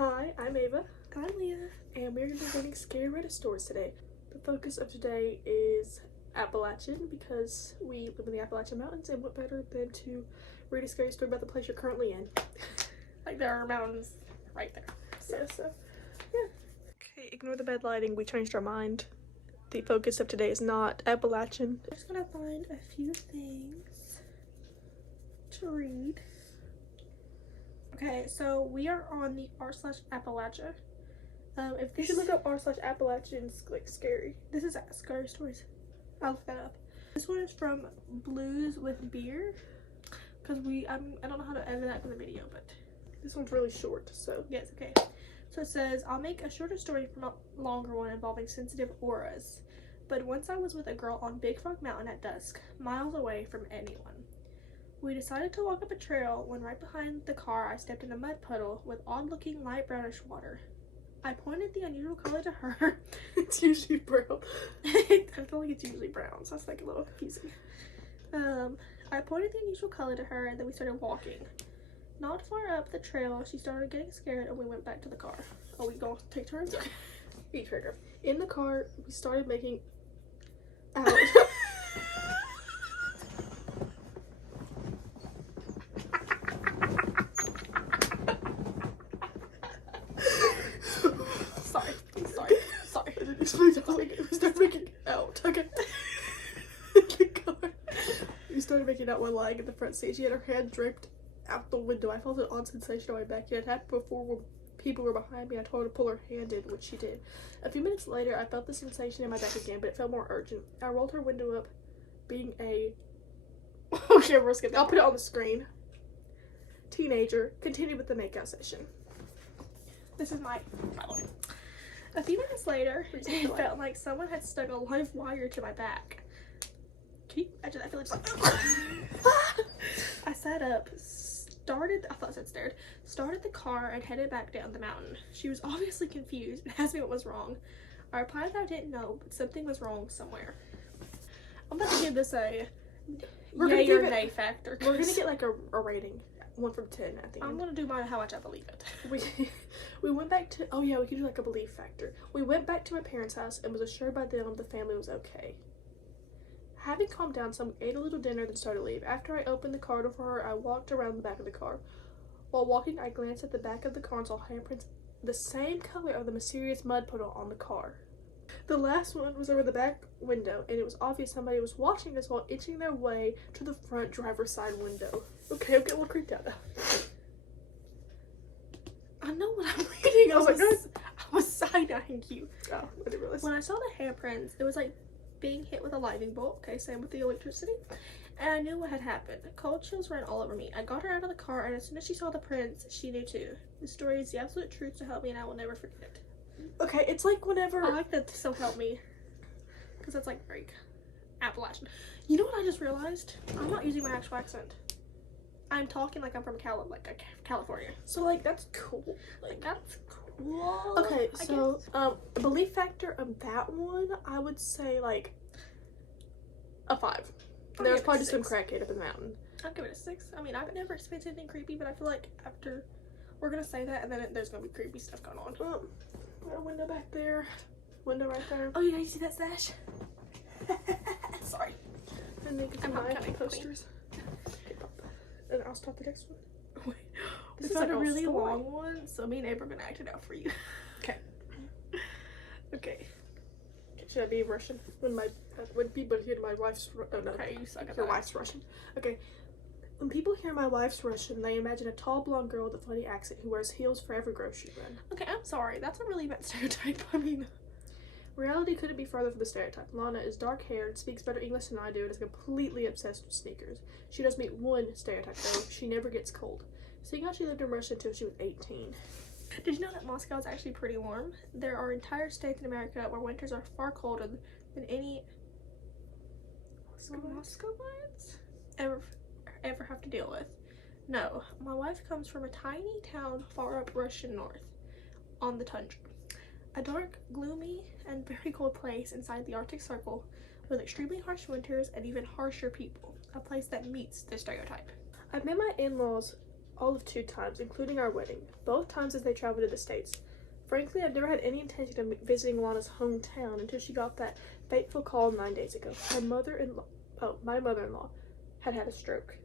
Hi, I'm Ava, I'm Leah. and we're going to be reading scary Reddit stories today. The focus of today is Appalachian because we live in the Appalachian Mountains, and what better than to read a scary story about the place you're currently in. Like, there are mountains right there. So, yeah. Okay, ignore the bad lighting. We changed our mind. The focus of today is not Appalachian. I'm just gonna find a few things to read. Okay, so we are on the r/Appalachia. If You this should look up r/Appalachian, like, scary. this is scary stories. I'll look that up. This one is from Blues with Beer, because I don't know how to edit that for the video, but This one's really short, so. yes, okay. So it says, I'll make a shorter story from a longer one involving sensitive auras. But once I was with a girl on Big Frog Mountain at dusk, miles away from anyone. We decided to walk up a trail when right behind the car I stepped in a mud puddle with odd-looking light brownish water. I pointed the unusual color to her. It's usually brown. I feel like it's usually brown, so that's like a little confusing. I pointed the unusual color to her and then we started walking. Not far up the trail, she started getting scared and we went back to the car. Are we gonna take turns? Each trigger. In the car, we started making out. Sorry. We started making out. Okay. We started making out while lying in the front seat. She had her hand draped out the window. I felt an odd sensation on my back. It had happened before when people were behind me. I told her to pull her hand in, which she did. A few minutes later, I felt the sensation in my back again, but it felt more urgent. I rolled her window up, being a... Okay, we're skipping. I'll put it on the screen. Teenager continued with the makeout session. This is my line. A few minutes later, it felt like someone had stuck a live wire to my back. Can you imagine that feeling? I sat up, started the car and headed back down the mountain. She was obviously confused and asked me what was wrong. I replied that I didn't know, but something was wrong somewhere. I'm about to give this a yay or nay factor. We're gonna get like a rating. 1 from 10 at the end. I'm gonna do mine how much I believe it. We went back to, oh yeah, we could do like a belief factor. We went back to my parents' house and was assured by them the family was okay. Having calmed down some, we ate a little dinner then started to leave. After I opened the car door for her, I walked around the back of the car. While walking, I glanced at the back of the car and saw handprints the same color of the mysterious mud puddle on the car. The last one was over the back window, and it was obvious somebody was watching us while inching their way to the front driver's side window. Okay, I'm getting a little creeped out now. I know what I'm reading. I was side-eyeing you. Oh, I didn't realize. When I saw the handprints, it was like being hit with a lightning bolt. Okay, same with the electricity. And I knew what had happened. Cold chills ran all over me. I got her out of the car, and as soon as she saw the prints, she knew too. The story is the absolute truth, so help me, and I will never forget it. Okay, it's like whenever... I like that, so help me. Because that's like very Appalachian. You know what I just realized? I'm not using my actual accent. I'm talking like I'm from California. So, like, that's cool. Like, that's cool. Okay, so, the belief factor of that one, I would say, like, a 5. There was probably just some crackhead up in the mountain. I'll give it a 6. I mean, I've never experienced anything creepy, but I feel like after we're gonna say that, and then there's gonna be creepy stuff going on. A window back there. Window right there. Oh, yeah, you see that sash? Sorry. And then get I'm my not posters. And I'll start the next one. Wait. This is like a really long one, so me and April are gonna act it out for you. Okay. Okay. Should I be Russian? When people hear my wife's... Oh, no. Okay, you suck at Your that. wife's Russian. Okay. When people hear my wife's Russian, they imagine a tall blonde girl with a funny accent who wears heels for every grocery run. Okay, I'm sorry. That's a really bad stereotype. I mean... Reality couldn't be further from the stereotype. Lana is dark-haired, speaks better English than I do, and is completely obsessed with sneakers. She does meet one stereotype, though. She never gets cold. Seeing how she lived in Russia until she was 18. Did you know that Moscow is actually pretty warm? There are entire states in America where winters are far colder than any Moscovites ever have to deal with. No, my wife comes from a tiny town far up Russian north on the tundra. A dark, gloomy, and very cold place inside the Arctic Circle with extremely harsh winters and even harsher people. A place that meets the stereotype. I've met my in-laws all of 2 times, including our wedding, both times as they traveled to the States. Frankly, I've never had any intention of visiting Lana's hometown until she got that fateful call 9 days ago. My mother-in-law had a stroke.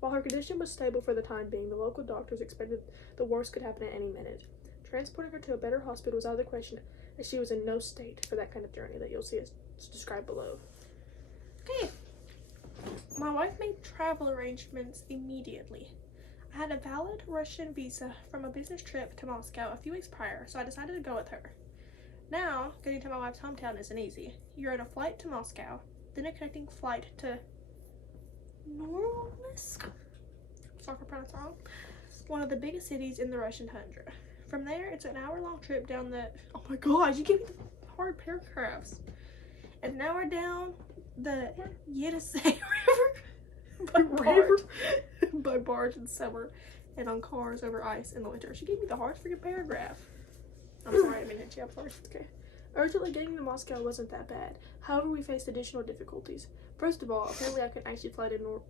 While her condition was stable for the time being, the local doctors expected the worst could happen at any minute. Transporting her to a better hospital was out of the question, as she was in no state for that kind of journey that you'll see as described below. Okay. My wife made travel arrangements immediately. I had a valid Russian visa from a business trip to Moscow a few weeks prior, so I decided to go with her. Now, getting to my wife's hometown isn't easy. You're on a flight to Moscow, then a connecting flight to Norilsk? Sorry if I pronounced it wrong. One of the biggest cities in the Russian tundra. From there, it's an hour-long trip down the... Oh my gosh, you gave me the hard paragraphs. And an hour down the Yenisei River by barge in summer and on cars over ice in the winter. She gave me the hard freaking paragraph. I'm sorry, I didn't hit you. I'm sorry. Okay. Urgently getting to Moscow wasn't that bad. However, we faced additional difficulties. First of all, apparently I couldn't actually fly to Norilsk?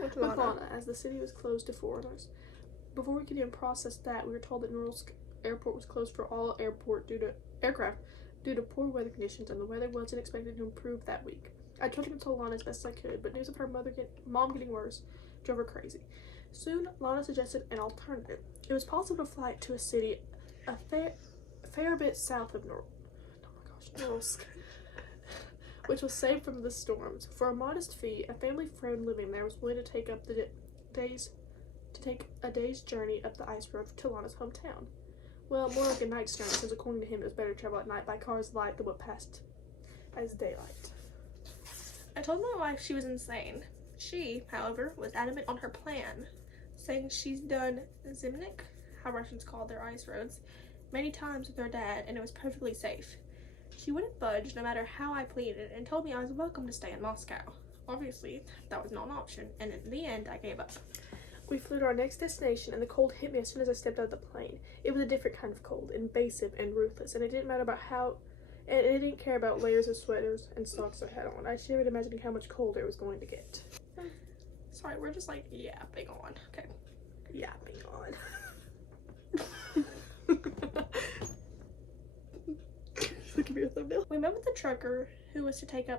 With Lana, as the city was closed to foreigners. Before we could even process that, we were told that Norilsk Airport was closed for all aircraft due to poor weather conditions, and the weather wasn't expected to improve that week. I tried to console Lana as best I could, but news of her mom getting worse drove her crazy. Soon, Lana suggested an alternative. It was possible to fly to a city a fair bit south of Norilsk, which was safe from the storms. For a modest fee, a family friend living there was willing to take up a day's journey up the ice road to Lana's hometown. Well, more like a night's journey, since according to him it was better to travel at night by cars light than what passed as daylight. I told my wife she was insane. She, however, was adamant on her plan, saying she's done Zimnik, how Russians call their ice roads, many times with her dad, and it was perfectly safe. She wouldn't budge no matter how I pleaded, and told me I was welcome to stay in Moscow. Obviously, that was not an option, and in the end, I gave up. We flew to our next destination, and the cold hit me as soon as I stepped out of the plane. It was a different kind of cold, invasive and ruthless, and it didn't didn't care about layers of sweaters and socks I had on. I shivered imagining how much colder it was going to get. Sorry, we're just like yapping on. Okay. Yapping on. Look at me with thumbnail. We met with the trucker who was to take us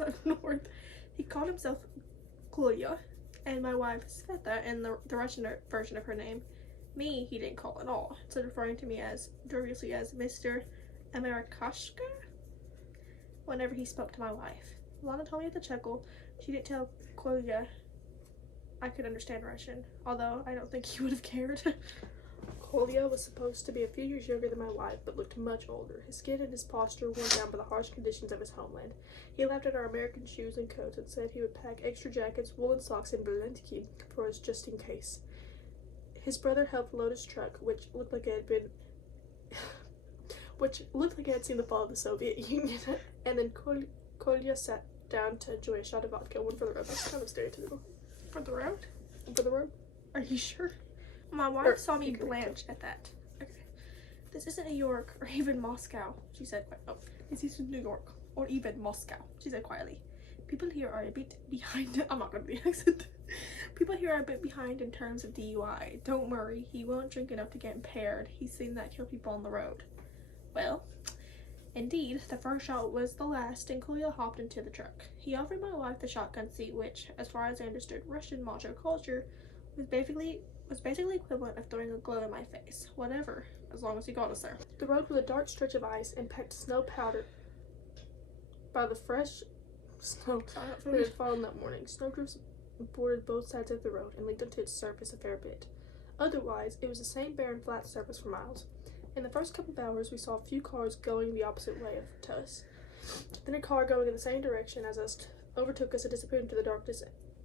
up north. He called himself Kolya, and my wife Sveta, and the Russian version of her name. Me, he didn't call at all, instead referring to me duriously as Mr. Amerikashka whenever he spoke to my wife. Lana told me at the chuckle she didn't tell Kolya I could understand Russian, although I don't think he would have cared. Kolya was supposed to be a few years younger than my wife, but looked much older. His skin and his posture worn down by the harsh conditions of his homeland. He laughed at our American shoes and coats and said he would pack extra jackets, woolen socks, and Berlinski for us just in case. His brother helped load his truck, which looked like it had seen the fall of the Soviet Union. And then Kolya sat down to enjoy a shot of vodka, one for the road. That's kind of stereotypical. For the road? For the road? Are you sure? My wife saw me blanch at that. Okay. This isn't New York or even Moscow, she said. This isn't New York or even Moscow, she said quietly. People here are a bit behind. I'm not going to be accent. People here are a bit behind in terms of DUI. Don't worry, he won't drink enough to get impaired. He's seen that kill people on the road. Well, indeed, the first shot was the last, and Kolya hopped into the truck. He offered my wife the shotgun seat, which, as far as I understood Russian macho culture, was basically equivalent of throwing a glove in my face. Whatever, as long as he got us there. The road was a dark stretch of ice and packed snow powder by the fresh snow that had fallen that morning. Snowdrifts bordered both sides of the road and leaked onto its surface a fair bit. Otherwise, it was the same barren flat surface for miles. In the first couple of hours, we saw a few cars going the opposite way to us. Then a car going in the same direction as us overtook us and disappeared into the darkness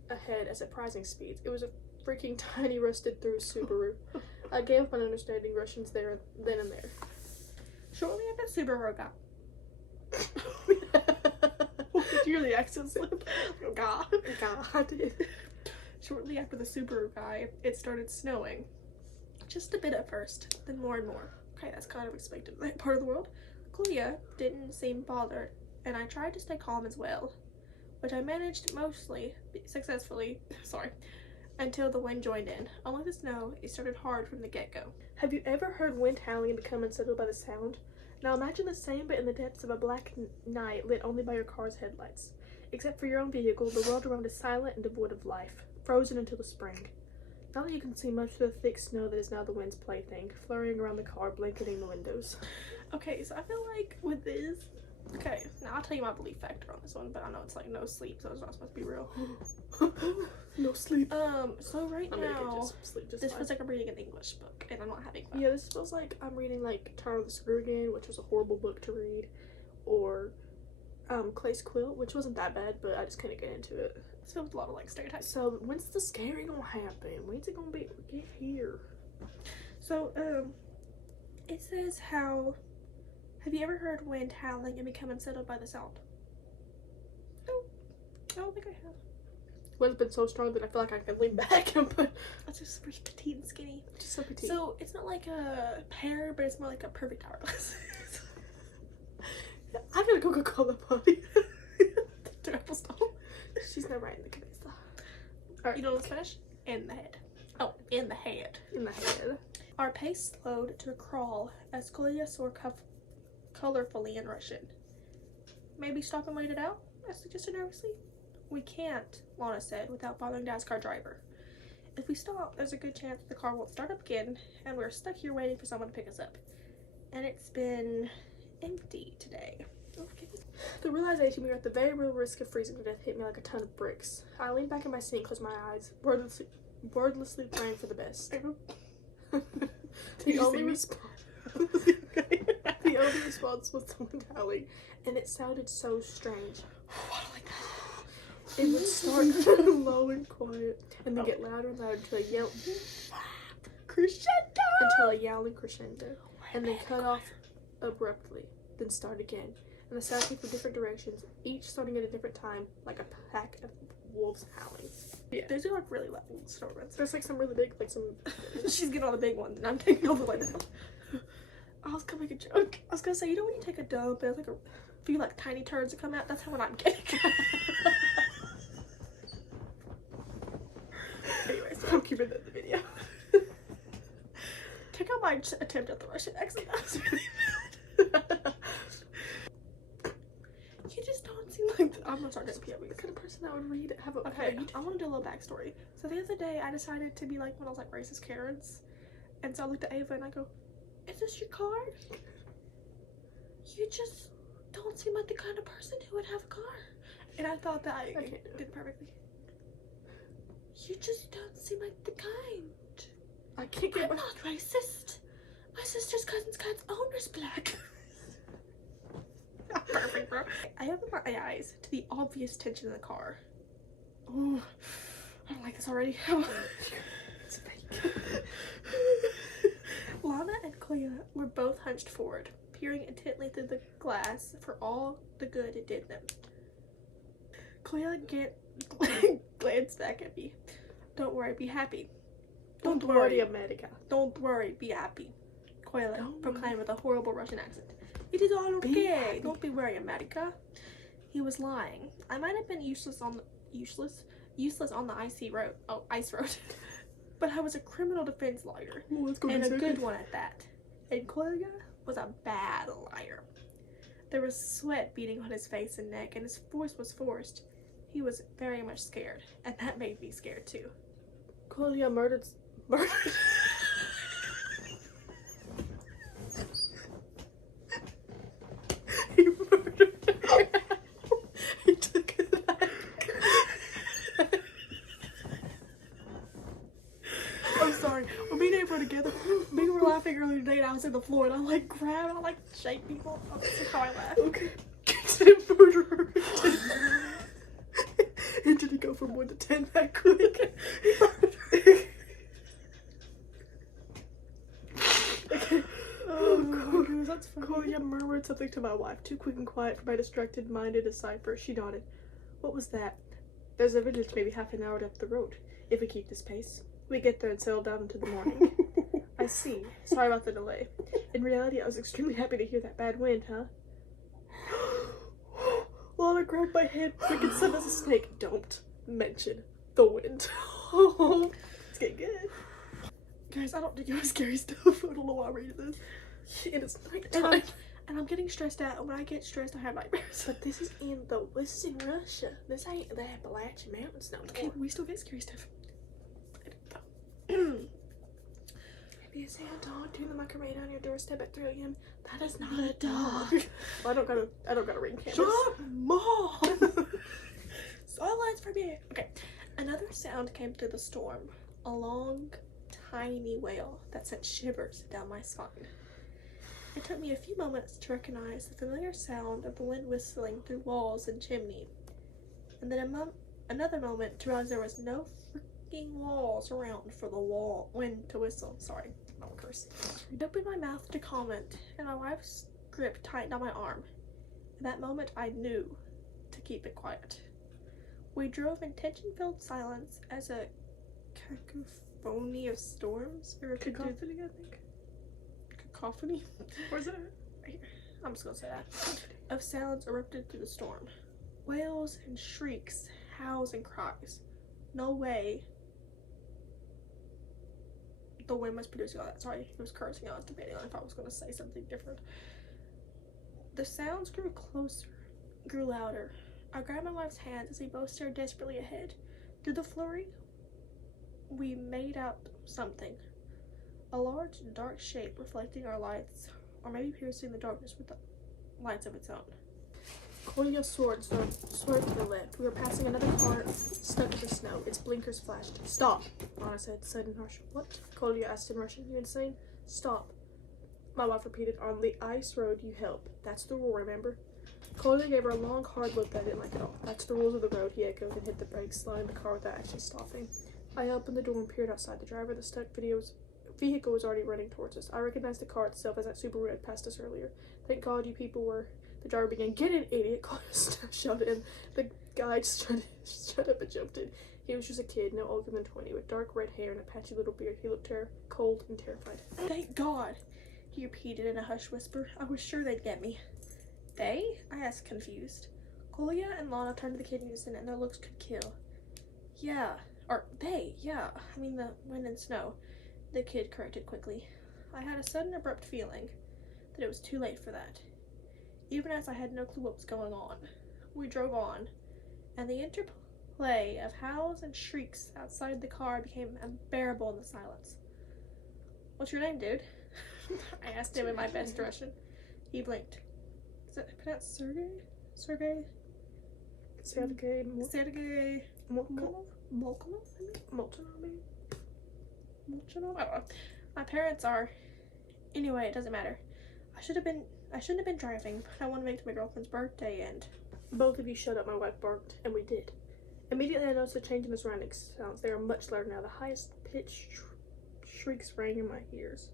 ahead at surprising speeds. It was a freaking tiny rusted-through Subaru. I gave up on understanding Russians then and there. Shortly after Subaru got... Did you hear the accent slip? God, I did. Shortly after the Subaru guy, it started snowing. Just a bit at first, then more and more. Okay, that's kind of expected in that part of the world. Kolya didn't seem bothered, and I tried to stay calm as well. which I managed mostly successfully, until the wind joined in. Unlike the snow, it started hard from the get-go. Have you ever heard wind howling and become unsettled by the sound? Now imagine the same, but in the depths of a black night lit only by your car's headlights. Except for your own vehicle, the world around is silent and devoid of life, frozen until the spring. Not that you can see much of the thick snow that is now the wind's plaything, flurrying around the car, blanketing the windows. Okay, so I feel like with this, okay, now I'll tell you my belief factor on this one, but I know it's like no sleep, so it's not supposed to be real. No sleep. So right now, Just this fine. feels like I'm reading an English book, and I'm not having fun. Yeah, this feels like I'm reading like Turn of the Screw Again, which was a horrible book to read, or Clay's Quilt, which wasn't that bad, but I just couldn't get into it. This feels with a lot of like stereotypes. So when's the scary gonna happen? When's it gonna get here? So it says how. Have you ever heard wind howling and become unsettled by the sound? No, I don't think I have. Wind's been so strong that I feel like I can lean back and put. That's just super petite and skinny. Just so petite. So it's not like a pear, but it's more like a perfect hourglass. I got a Coca-Cola party. To apple stone. She's not right in the cabeza. Alright, you know what's Spanish? In the head. Oh, in the head. In the head. Our pace slowed to a crawl as Kolya swore colorfully in Russian. Maybe stop and wait it out? I suggested nervously. We can't, Lana said, without bothering to ask our driver. If we stop, there's a good chance the car won't start up again, and we're stuck here waiting for someone to pick us up. And it's been empty today. Okay. The realization we were at the very real risk of freezing to death hit me like a ton of bricks. I leaned back in my seat and closed my eyes, wordlessly praying for the best. The only response was the wind howling, and it sounded so strange. I don't like that. It would start low and quiet, and then get louder and louder until a yowling crescendo, and then cut off abruptly, then start again. And the sound came from different directions, each starting at a different time, like a pack of wolves howling. Yeah, those are like really loud storms. There's like some really big, like some. She's getting all the big ones, and I'm taking all the like. I was gonna make a joke. I was gonna say, you know when you take a dump, and there's like a few like tiny turds that come out. That's how what I'm getting. Anyways, I'm keeping that in the video. check out my attempt at the Russian accent. That was really bad. You just don't seem like I'm gonna start doing POV. The kind of person that would read have a. Okay, I want to do a little backstory. So the other day, I decided to be like one of those like racist Karens, and so I looked at Ava and I go, "Is this your car? You just don't seem like the kind of person who would have a car." And I thought that I did it perfectly. You just don't seem like the kind. I can't get I'm not racist. My sister's cousin's cat's owner's black. Perfect, bro. I opened my eyes to the obvious tension in the car. Oh, I don't like this already. It's fake. Lana and Kolya were both hunched forward, peering intently through the glass for all the good it did them. Kolya glanced back at me. Don't worry, be happy. Don't worry, America. Don't worry, be happy. Kolya Don't proclaimed with a horrible Russian accent. It is all Be okay. happy. Don't be worried, America. He was lying. I might have been useless on the ice road. But I was a criminal defense lawyer, and a good one at that. And Kolya was a bad liar. There was sweat beading on his face and neck, and his voice was forced. He was very much scared, and that made me scared too. Kolya murdered. He murdered her. He took it back. I'm sorry. When me and April were together, we were laughing earlier today, and I was in the floor, and I like grab, and I like shake people. That's how I laugh. Okay. Did murder her. And did he go from 1 to 10 that quick? Okay. Oh god, that's funny. Kolya murmured something to my wife, too quick and quiet for my distracted mind to decipher. She nodded. What was that? There's a village maybe half an hour up the road. If we keep this pace, we get there and settle down into the morning. I see. Sorry about the delay. In reality, I was extremely happy to hear that bad wind, huh? Lana Lana grabbed my hand, freaking said as a snake. Don't mention the wind. It's getting good. Guys, I don't think it was scary stuff. I don't know why I'm reading this. It is nighttime. And I'm getting stressed out. And when I get stressed, I have nightmares. But this is in Russia. This ain't the Appalachian Mountains no more. Okay, we still get scary stuff. Maybe a sad dog doing the macrame on your doorstep at 3 a.m. That is not a dog. Well, I don't gotta ring cameras. Shut up, Mom! Silence for me. Okay. Another sound came through the storm. A long, tiny wail that sent shivers down my spine. It took me a few moments to recognize the familiar sound of the wind whistling through walls and chimney. And then another moment to realize there was no freaking walls around for the wind to whistle. Sorry, I don't curse. I opened my mouth to comment, and my wife's grip tightened on my arm. In that moment, I knew to keep it quiet. We drove in tension-filled silence as a cacophony of storms erupted. Cacophony, I think. Cacophony? Or is it? I'm just gonna say that. Of sounds erupted through the storm. Wails and shrieks, howls and cries. No way the wind was producing all that. Sorry, it was cursing. I was debating on if I was gonna say something different. The sounds grew closer, grew louder. I grabbed my wife's hands as we both stared desperately ahead. Through the flurry, we made out something. A large, dark shape reflecting our lights, or maybe piercing the darkness with the lights of its own. Kolya's sword swerved to the left. We were passing another car stuck in the snow. Its blinkers flashed. Stop, Lana said, sudden harsh. What? Kolya asked in Russian. You insane? Stop. My wife repeated. On the ice road, you help. That's the rule, remember? Kolya gave her a long, hard look that I didn't like at all. That's the rules of the road, he echoed and hit the brakes, sliding the car without actually stopping. I opened the door and peered outside. The driver of the stuck vehicle was already running towards us. I recognized the car itself as that Subaru had passed us earlier. Thank God you people were... The driver began, Get in, idiot! Kolya shouted, and the guy just shut up and jumped in. He was just a kid, no older than 20, with dark red hair and a patchy little beard. He looked cold and terrified. Thank God, he repeated in a hushed whisper. I was sure they'd get me. They? I asked, confused. Kolya and Lana turned to the kid in unison, and their looks could kill. Yeah. Or, they, yeah. I mean, the wind and snow. The kid corrected quickly. I had a sudden abrupt feeling that it was too late for that. Even as I had no clue what was going on. We drove on, and the interplay of howls and shrieks outside the car became unbearable in the silence. What's your name, dude? I asked him in my best Russian. He blinked. Is it pronounced Sergey? Sergey? Sergey Molchanov? Molchanov? I don't know. My parents are... Anyway, it doesn't matter. I shouldn't have been driving, but I want to make it my girlfriend's birthday and... Both of you shut up, my wife barked, and we did. Immediately I noticed a change in the surrounding sounds. They are much louder now. The highest pitched shrieks rang in my ears.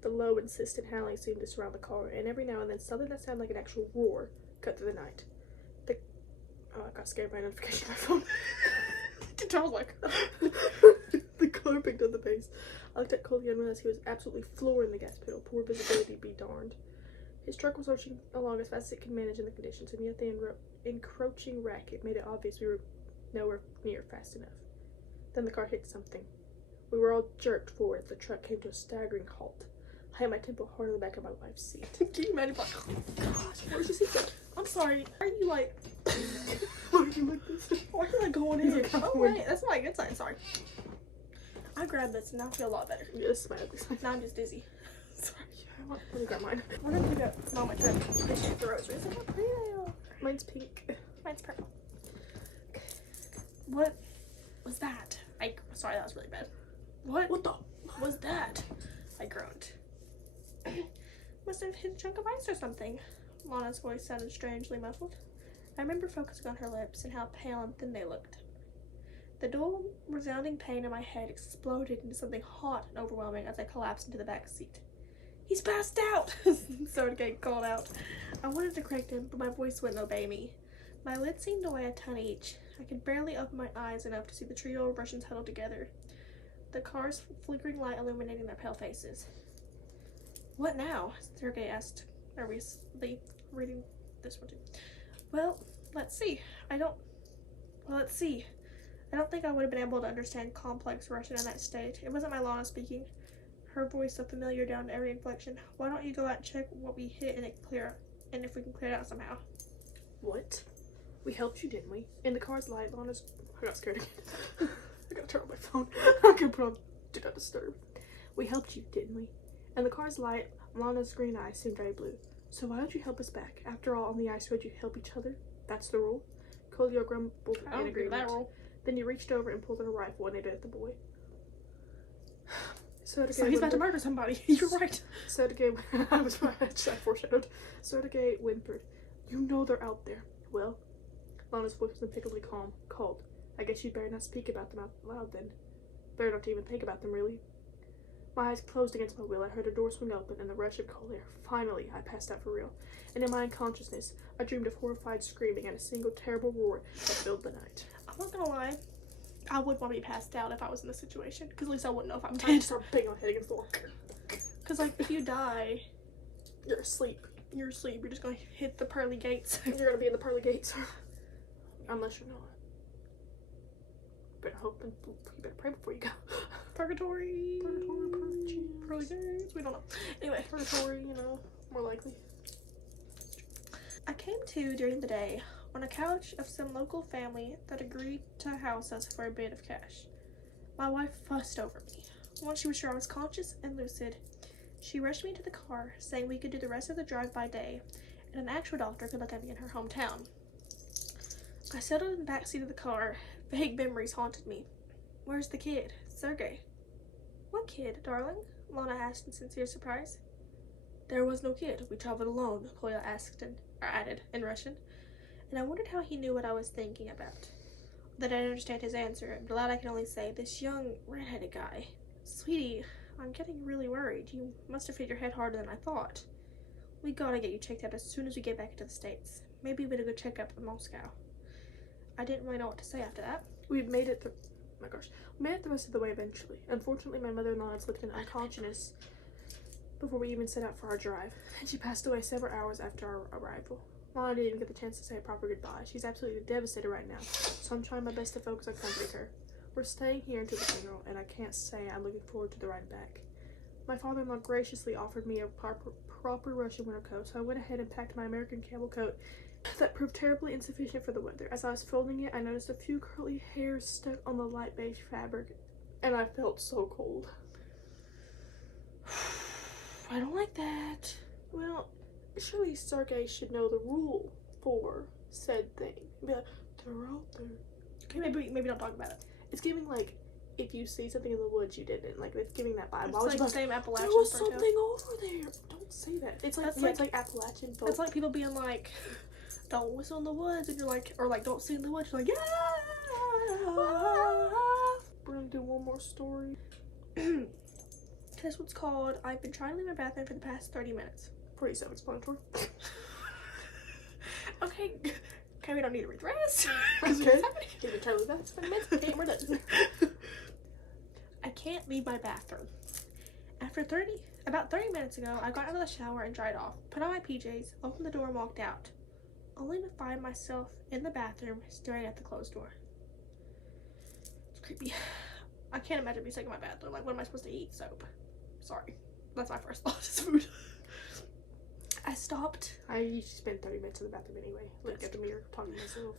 The low, insistent howling seemed to surround the car, and every now and then something that sounded like an actual roar cut through the night. Oh, I got scared by a notification on my phone. I was like... The car picked up the pace. I looked at Kolya and realized he was absolutely flooring the gas pedal. Poor visibility be darned. His truck was lurching along as fast as it could manage in the conditions, and yet the encroaching racket made it obvious we were nowhere near fast enough. Then the car hit something. We were all jerked forward as the truck came to a staggering halt. I had my temple hard on the back of my wife's seat. Can you imagine? Like, oh gosh, where's your seatbelt? I'm sorry. Are you like... Why are you like this? Why are you like going in? Oh wait, that's not a good sign. Sorry. I grabbed this and now I feel a lot better. Yeah, this is my ugly sign. Now I'm just dizzy. Sorry. Let me grab mine. We're gonna take a moment to appreciate the roses. Look how pretty they are. Mine's pink. Mine's purple. What was that? Sorry, that was really bad. What the was that? I groaned. Must have hit a chunk of ice or something. Lana's voice sounded strangely muffled. I remember focusing on her lips and how pale and thin they looked. The dull, resounding pain in my head exploded into something hot and overwhelming as I collapsed into the back seat. He's passed out! Sergey called out. I wanted to correct him, but my voice wouldn't obey me. My lids seemed to weigh a ton each. I could barely open my eyes enough to see the trio of Russians huddled together, the car's flickering light illuminating their pale faces. What now? Sergey asked, nervously, reading this one too. Well, Let's see. Well, let's see. I don't think I would have been able to understand complex Russian in that state. It wasn't my Lana speaking. Her voice so familiar down to every inflection. Why don't you go out and check what we hit and if we can clear it out somehow? What? We helped you, didn't we? In the car's light, Lana's... I got scared again. I gotta turn on my phone. I can put on Do Not Disturb. We helped you, didn't we? In the car's light, Lana's green eyes seemed very blue. So why don't you help us back? After all, on the ice road you help each other. That's the rule. Kolio grumbled I don't agree with that rule. Then he reached over and pulled out a rifle and aimed it at the boy. So he's about to murder somebody. You're right. Sergei, I was right. I foreshadowed. Sergei whimpered. You know they're out there. Well, Lana's voice was impeccably calm. Called. I guess you'd better not speak about them out loud then. Better not to even think about them, really. My eyes closed against my will. I heard a door swing open and the rush of cold air. Finally, I passed out for real. And in my unconsciousness, I dreamed of horrified screaming and a single terrible roar that filled the night. I'm not gonna lie. I would want to be passed out if I was in this situation. Because at least I wouldn't know if I'm dead. Start banging my head against the wall. Because, like, if you die, You're asleep. you're asleep. You're just going to hit the pearly gates. You're going to be in the pearly gates. Unless you know it. Better hope and you better pray before you go. Purgatory. Purgatory, Pearly gates. We don't know. Anyway. Purgatory, you know, more likely. I came to during the day on a couch of some local family that agreed to house us for a bit of cash. My wife fussed over me. Once she was sure I was conscious and lucid, she rushed me to the car, saying we could do the rest of the drive by day, and an actual doctor could look at me in her hometown. I settled in the back seat of the car. Vague memories haunted me. Where's the kid? Sergei. What kid, darling? Lana asked in sincere surprise. There was no kid. We traveled alone, Kolya added in Russian. And I wondered how he knew what I was thinking about. That I didn't understand his answer, but aloud I could only say, this young, red-headed guy. Sweetie, I'm getting really worried. You must have hit your head harder than I thought. We gotta get you checked out as soon as we get back into the States. Maybe we'd a good checkup in Moscow. I didn't really know what to say after that. We made it the rest of the way eventually. Unfortunately, my mother-in-law had slipped in unconsciousness before we even set out for our drive, and she passed away several hours after our arrival. Lana didn't even get the chance to say a proper goodbye. She's absolutely devastated right now, so I'm trying my best to focus on comforting her. We're staying here until the funeral, and I can't say I'm looking forward to the ride back. My father-in-law graciously offered me a proper Russian winter coat, so I went ahead and packed my American camel coat that proved terribly insufficient for the weather. As I was folding it, I noticed a few curly hairs stuck on the light beige fabric, and I felt so cold. I don't like that. Well, surely Sergei should know the rule for said thing. Be like, they're out there. Okay, maybe don't talk about it. It's giving, like, if you see something in the woods, you didn't. Like, it's giving that vibe. It's like the same Appalachian. There was something over there. Don't say that. It's like, it's like Appalachian folk. It's like people being like, don't whistle in the woods, and you're like, or like, don't sing in the woods. You're like, yeah. We're gonna do one more story. This one's called, I've been trying to leave my bathroom for the past 30 minutes. Pretty self-explanatory. Okay, we don't need to read the rest. Okay. You've been trying to leave that for 30 minutes. Okay, we're done. I can't leave my bathroom. About 30 minutes ago, I got out of the shower and dried off, put on my PJs, opened the door and walked out, only to find myself in the bathroom staring at the closed door. It's creepy. I can't imagine being stuck in my bathroom. Like, what am I supposed to eat? Soap. Sorry. That's my first thought is food. I stopped. I usually spend 30 minutes in the bathroom anyway. Looking at the mirror, talking to myself.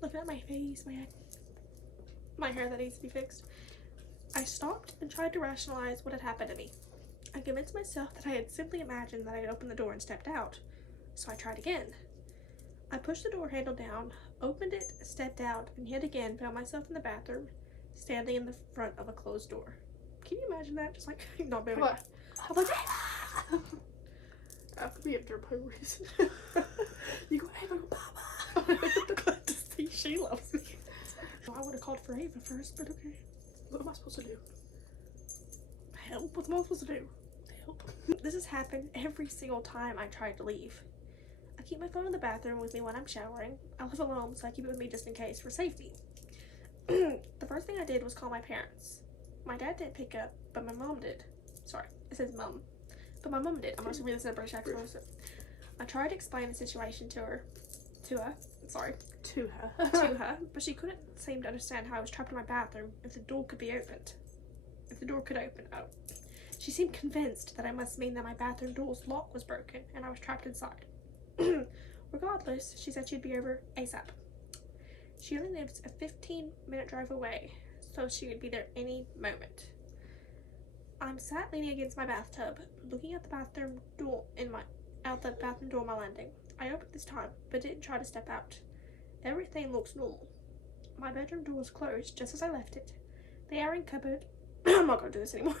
Looking at my face, my hair that needs to be fixed. I stopped and tried to rationalize what had happened to me. I convinced myself that I had simply imagined that I had opened the door and stepped out. So I tried again. I pushed the door handle down, opened it, stepped out, and yet again found myself in the bathroom, standing in the front of a closed door. Can you imagine that? Just like, not being like, I'm like, after we have to play reason. You go, hey, my Papa. glad to see she loves me. I would have called for Ava first, but okay. What am I supposed to do? Help? What am I supposed to do? Help. This has happened every single time I tried to leave. I keep my phone in the bathroom with me when I'm showering. I live alone, so I keep it with me just in case, for safety. The first thing I did was call my parents. My dad didn't pick up, but my mom did. Sorry, it says mum. But my mum did. I'm not going to read this in a British accent. I tried to explain the situation to her. to her. Sorry. To her. To her. But she couldn't seem to understand how I was trapped in my bathroom if the door could be opened. If the door could open. Oh. She seemed convinced that it must mean that my bathroom door's lock was broken and I was trapped inside. Regardless, she said she'd be over ASAP. She only lives a 15-minute drive away, so she would be there any moment. I'm sat leaning against my bathtub, looking at the bathroom door out the bathroom door on my landing. I opened this time, but didn't try to step out. Everything looks normal. My bedroom door was closed just as I left it. The airing cupboard I'm not gonna do this anymore.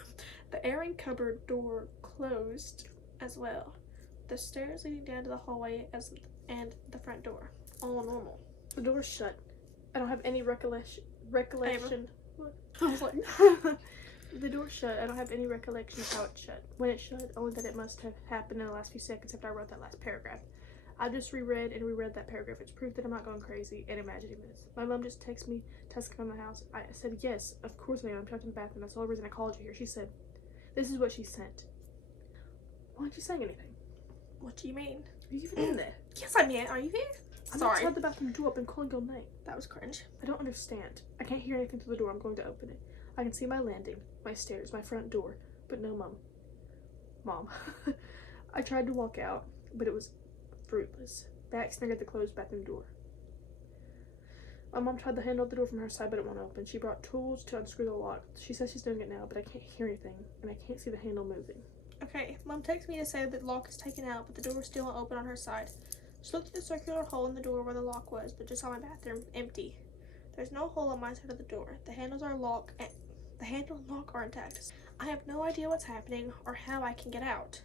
The airing cupboard door closed as well. The stairs leading down to the hallway and the front door, all normal. The door's shut. I don't have any recollection. I was like, the door's shut. I don't have any recollection of how it shut. When it shut, only that it must have happened in the last few seconds after I wrote that last paragraph. I just reread that paragraph. It's proof that I'm not going crazy and imagining this. My mom just texted me, from the house. I said, yes, of course I am. I'm trapped in the bathroom. That's the whole reason I called you here. She said, this is what she sent. Why aren't you saying anything? what do you mean? Are you even in there? Yes, I'm here. Are you here? I'm Sorry. outside the bathroom door. I've been calling all night. That was cringe. I don't understand. I can't hear anything through the door. I'm going to open it. I can see my landing, my stairs, my front door, but no Mom. I tried to walk out, but it was fruitless. Back snared at the closed bathroom door. My mom tried to handle the door from her side, but it won't open. She brought tools to unscrew the lock. She says she's doing it now, but I can't hear anything, and I can't see the handle moving. Okay, Mom texted me to say that the lock is taken out, but the door is still open on her side. She looked at the circular hole in the door where the lock was, but just saw my bathroom empty. There's no hole on my side of the door. The handle and lock are intact. I have no idea what's happening or how I can get out.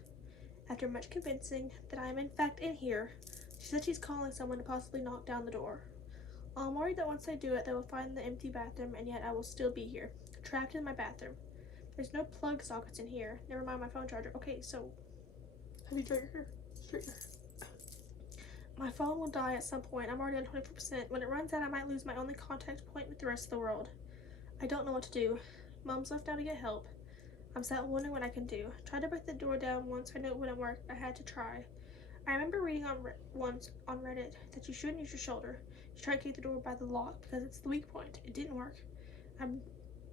After much convincing that I am in fact in here, she said she's calling someone to possibly knock down the door. I'm worried that once they do it, they will find the empty bathroom, and yet I will still be here, trapped in my bathroom. There's no plug sockets in here. Never mind my phone charger. Okay, so Have you tried your hair? Straighten her. my phone will die at some point. I'm already on 24%. When it runs out, I might lose my only contact point with the rest of the world. I don't know what to do. Mom's left now to get help. I'm sat wondering what I can do. Tried to break the door down once. I knew it wouldn't work. I had to try. I remember reading once on Reddit that you shouldn't use your shoulder. You try to keep the door by the lock because it's the weak point. It didn't work. I'm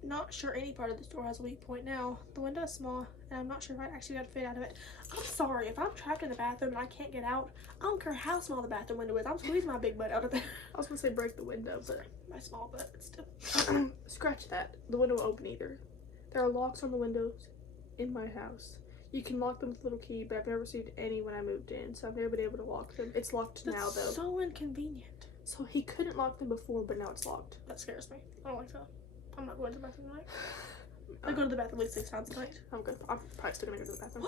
not sure any part of this door has a weak point now. The window is small, and I'm not sure if I actually got to fit out of it. I'm sorry, if I'm trapped in the bathroom and I can't get out, I don't care how small the bathroom window is. I'm squeezing my big butt out of there. I was gonna say break the window, but My small butt, but still. scratch that. The window won't open either. There are locks on the windows in my house. You can lock them with a little key, but I've never received any when I moved in, so I've never been able to lock them. It's locked now, though. That's so inconvenient. So he couldn't lock them before, but now it's locked. That scares me. I don't like that. I'm not going to the bathroom tonight. I go to the bathroom like 6 times a night. I'm good. I'm probably still gonna go to the bathroom.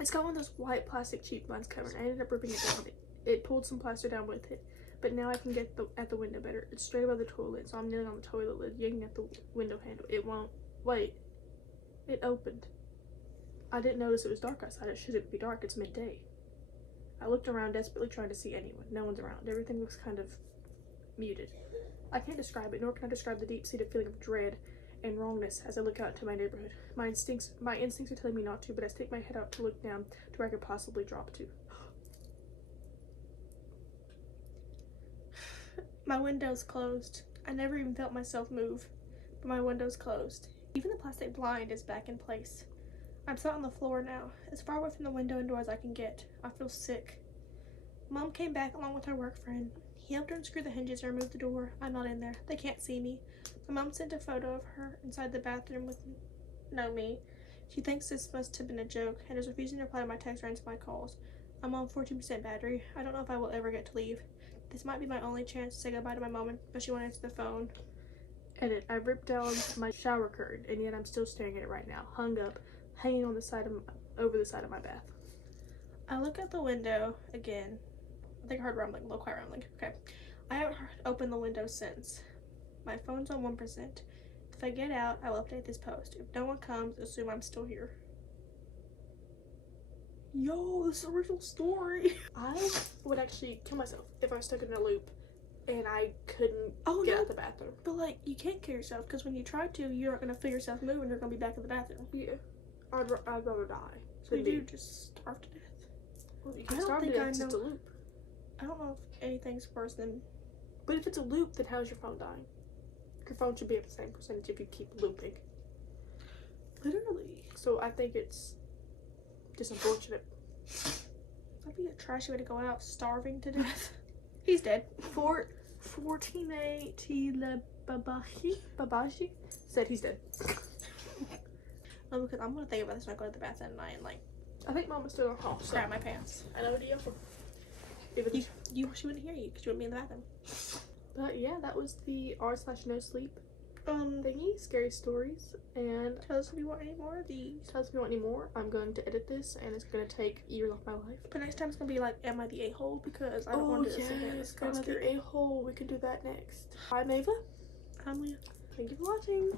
It's got one of those white plastic cheap ones covered. I ended up ripping it down. It pulled some plaster down with it, but now I can get at the window better. It's straight above the toilet, so I'm kneeling on the toilet lid, yanking at the window handle. It won't. Wait. It opened. I didn't notice it was dark outside. It shouldn't be dark. It's midday. I looked around desperately trying to see anyone. No one's around. Everything looks kind of muted. I can't describe it, nor can I describe the deep-seated feeling of dread and wrongness as I look out into my neighborhood. My instincts are telling me not to, but I stick my head out to look down to where I could possibly drop to. My window's closed. I never even felt myself move, but my window's closed. Even the plastic blind is back in place. I'm sat on the floor now, as far away from the window and door as I can get. I feel sick. Mom came back along with her work friend. He helped her unscrew the hinges and remove the door. I'm not in there. They can't see me. My mom sent a photo of her inside the bathroom with no me. She thinks this must have been a joke and is refusing to reply to my texts or answer my calls. I'm on 14% battery. I don't know if I will ever get to leave. This might be my only chance to say goodbye to my mom, but she won't answer the phone. Edit. I ripped down my shower curtain, and yet I'm still staring at it right now, hung up, hanging on the side of over the side of my bath. I look out the window again. I think I heard rumbling, low quiet rumbling. Okay. I haven't opened the window since. My phone's on 1%. If I get out, I will update this post. If no one comes, assume I'm still here. Yo, this is a real story. I would actually kill myself if I was stuck in a loop and I couldn't get out the bathroom. But like, you can't kill yourself because when you try to, you're not gonna feel yourself move and you're gonna be back in the bathroom. Yeah, I'd rather die. So you just starve to death. Well, you I can don't starve think to I death. It's know- a loop. I don't know if anything's worse than. But if it's a loop, then how's your phone dying? Your phone should be at the same percentage if you keep looping. Literally. So I think it's just unfortunate. That'd be a trashy way to go out, starving to death. He's dead. Fortine Tile Babashi said he's dead. Oh, because I'm gonna think about this when I go to the bathroom at night and like I think Mama's still at home. So crap my pants. I know the She wouldn't hear you because you wouldn't be in the bathroom. But yeah, that was the r/no sleep thingy, scary stories, and Tell us if you want any more of these. tell us if you want any more. I'm going to edit this, and it's going to take years off my life. But next time it's gonna be like, am I the a-hole? Because I don't want to do this again. It's kind of the scary. a-hole. We can do that next. I'm Ava. I'm Leah. Thank you for watching.